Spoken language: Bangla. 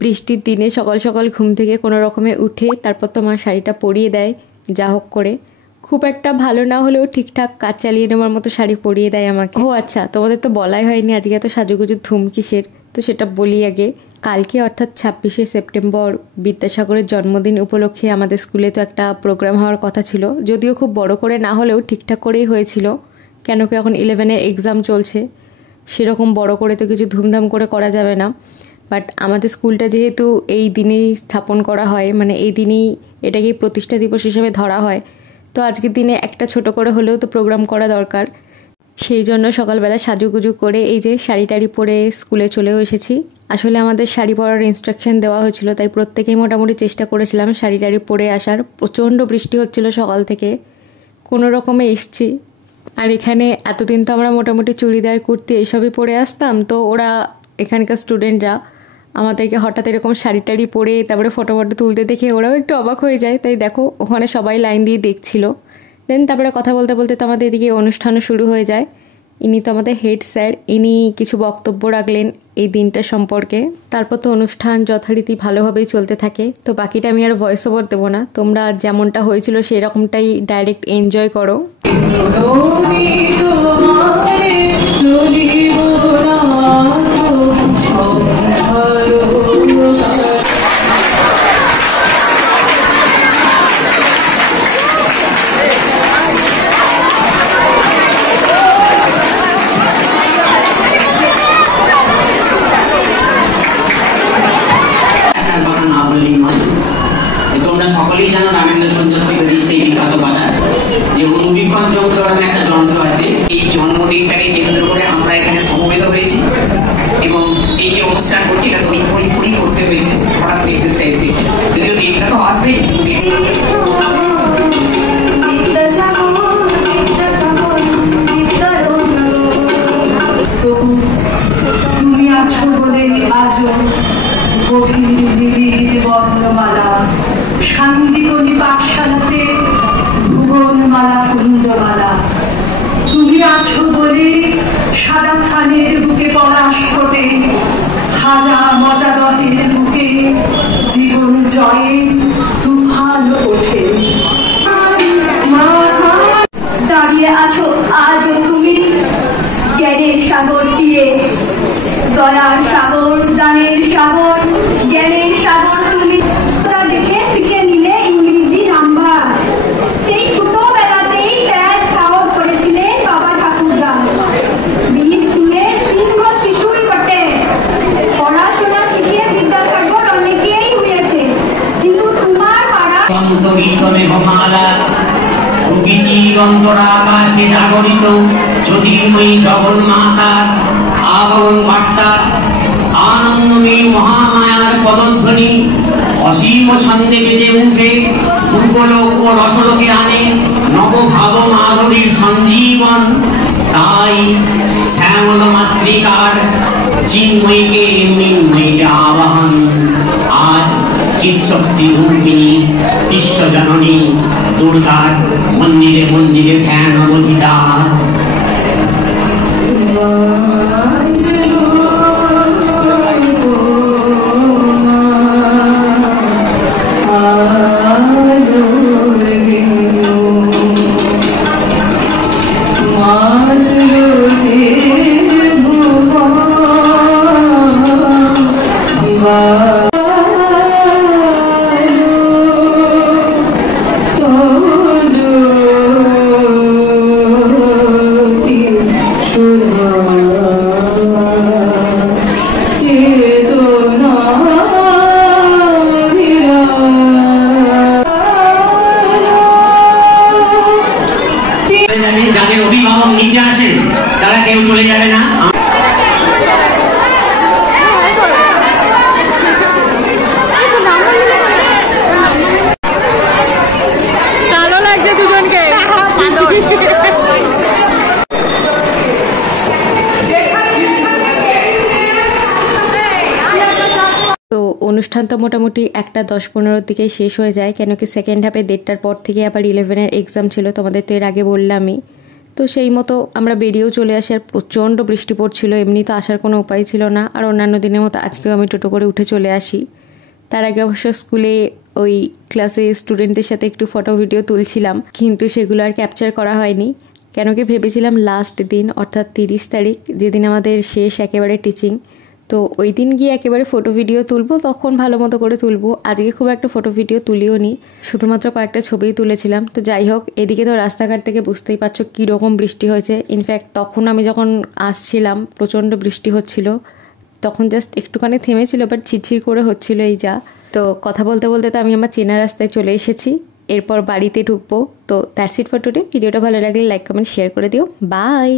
বৃষ্টির দিনে সকাল সকাল ঘুম থেকে কোনো রকমে উঠে তারপর তো মা শাড়িটা পরিয়ে দেয় যা হোক করে। খুব একটা ভালো না হলেও ঠিকঠাক কাজ চালিয়ে নেওয়ার মতো শাড়ি পরিয়ে দেয় আমাকে। ও আচ্ছা, তোমাদের তো বলাই হয়নি আজকে এত সাজুগুজুর ধুম কিসের, তো সেটা বলি আগে। কালকে অর্থাৎ 26শে সেপ্টেম্বর বিদ্যাসাগরের জন্মদিন উপলক্ষে আমাদের স্কুলে তো একটা প্রোগ্রাম হওয়ার কথা ছিল, যদিও খুব বড় করে না হলেও ঠিকঠাক করেই হয়েছিল, কেন কি এখন 11-এর এক্সাম চলছে, সেরকম বড় করে তো কিছু ধুমধাম করে করা যাবে না। বাট আমাদের স্কুলটা যেহেতু এই দিনেই স্থাপন করা হয়, মানে এই দিনেই এটাকেই প্রতিষ্ঠা দিবস হিসেবে ধরা হয়, তো আজকের দিনে একটা ছোট করে হলেও তো প্রোগ্রাম করা দরকার। সেই জন্য সকালবেলা সাজুগুজু করে এই যে শাড়ি টাড়ি পরে স্কুলে চলেও এসেছি। আসলে আমাদের শাড়ি পরার ইনস্ট্রাকশন দেওয়া হয়েছিল, তাই প্রত্যেকেই মোটামুটি চেষ্টা করেছিলাম শাড়ি টাড়ি পরে আসার। প্রচণ্ড বৃষ্টি হচ্ছিল সকাল থেকে, কোনো রকমে এসছি। আর এখানে এতদিন তো আমরা মোটামুটি চুড়িদার কুর্তি এইসবই পরে আসতাম, তো ওরা এখানকার স্টুডেন্টরা আমাদেরকে হঠাৎ এরকম শাড়ি টাড়ি পরে তারপরে ফটো তুলতে দেখে ওরাও একটু অবাক হয়ে যায়। তাই দেখো ওখানে সবাই লাইন দিয়ে দেখছিল। দেন তারপরে কথা বলতে বলতে তো আমাদের এদিকে অনুষ্ঠানও শুরু হয়ে যায়। ইনি তো আমাদের হেড স্যার, ইনি কিছু বক্তব্য রাখলেন এই দিনটা সম্পর্কে। তারপর তো অনুষ্ঠান যথারীতি ভালোভাবেই চলতে থাকে। তো বাকিটা আমি আর ভয়েস ওভার দেবো না, তোমরা যেমনটা হয়েছিল সেই রকমটাই ডাইরেক্ট এনজয় করো। তোমরা সকলেই জানো রামেন্দ্র সন্তুষ্টি সেই বিখ্যাত কথা যে অনুবীক্ষণ যন্ত্র নামে একটা যন্ত্র আছে। এই জন্মদিনটাকে কেন্দ্র করে আমরা এখানে সমবেত হয়েছি এবং এই যে অনুষ্ঠান করছি এটা পরিপূর্ণ করতে হয়েছে। হঠাৎ নির্দিষ্ট এসেছে, যদিও দিনটা তো আসবেই। তুমি আছো বলে আজও গভীর নিবিড় বর্ণমালা, শান্তিকণি পাঠশালাতে ভুবনমালা কুন্দমালা। তুমি আছো বলে সাদা খানের বুকে পলাশ ফোটে, হাজা মজাদহের বুকে জীবন জয়ে তুফান ওঠে। দাঁড়িয়ে আছো আজও তুমি জ্ঞানের সাগর তীরে, দয়ার সাগর, জানের সাগর, জ্ঞানের সাগর। তুমি দেখে শিখে নিলে ইংরেজি নাম্বার, সেই ছোটবেলাতেই প্যাচ সাহস করেছিলেন বাবা ঠাকুরদা। বীর সিংহের সিংহ শিশুই বটে, পড়াশোনা শিখে বিদ্যাসাগর অনেকেই হয়েছে, কিন্তু তোমার পাড়া অন্তরাকাশে জাগরিত জ্যোতির্ময়ী জগন্মাতার আগমন বার্তা, আনন্দময়ী মহামায়ার পদধ্বনি অসীম ছন্দে বেজে উঠে পূর্বলোক ও রসলোকে আনে নবভাব মাধুরীর সঞ্জীবন। তাই শ্যামল মাতৃকার চিন্ময়ীকে মৃন্ময়ীকে আবাহন। আজ চিৎশক্তি রূপিণী বিশ্বজননী দুর্গার মন্দিরে মন্দিরে ধ্যান অবধিতা। যাদের অভিভাবক নিতে আসেন তারা কেউ চলে যাবে না। ভালো লাগছে দুজনকে। তো অনুষ্ঠান তো মোটামুটি 1:10-15 দিকে শেষ হয়ে যায়, কেন কি সেকেন্ড হাফে 1:30টার পর থেকে আবার 11-এর এক্সাম ছিল, তোমাদের তো এর আগে বললামই। তো সেই মতো আমরা বেরিয়েও চলে আসি। আর প্রচণ্ড বৃষ্টি পড়ছিল, এমনি তো আসার কোনো উপায় ছিল না। আর অন্যান্য দিনের মতো আজকেও আমি টোটো করে উঠে চলে আসি। তার আগে অবশ্য স্কুলে ওই ক্লাসে স্টুডেন্টদের সাথে একটু ফটো ভিডিও তুলছিলাম, কিন্তু সেগুলো আর ক্যাপচার করা হয়নি। কেন কি ভেবেছিলাম লাস্ট দিন অর্থাৎ 30 তারিখ, যেদিন আমাদের শেষ একেবারে টিচিং, তো ওই দিন গিয়ে একেবারে ফটো ভিডিও তুলবো, তখন ভালো মতো করে তুলবো। আজকে খুব একটা ফটো ভিডিও তুলিও নি, শুধুমাত্র কয়েকটা ছবিই তুলেছিলাম। তো যাই হোক, এদিকে তো রাস্তাঘাট থেকে বুঝতেই পারছো কীরকম বৃষ্টি হয়েছে। ইনফ্যাক্ট তখন আমি যখন আসছিলাম প্রচণ্ড বৃষ্টি হচ্ছিল, তখন জাস্ট একটুখানি থেমেছিল, বাট ঝিরঝির করে হচ্ছিল এই যা। তো কথা বলতে বলতে তো আমি আমার চেনা রাস্তায় চলে এসেছি, এরপর বাড়িতে ঢুকবো। তো দ্যাটস ইট ফর টুডে। ভিডিওটা ভালো লাগলে লাইক কমেন্ট শেয়ার করে দিও। বাই।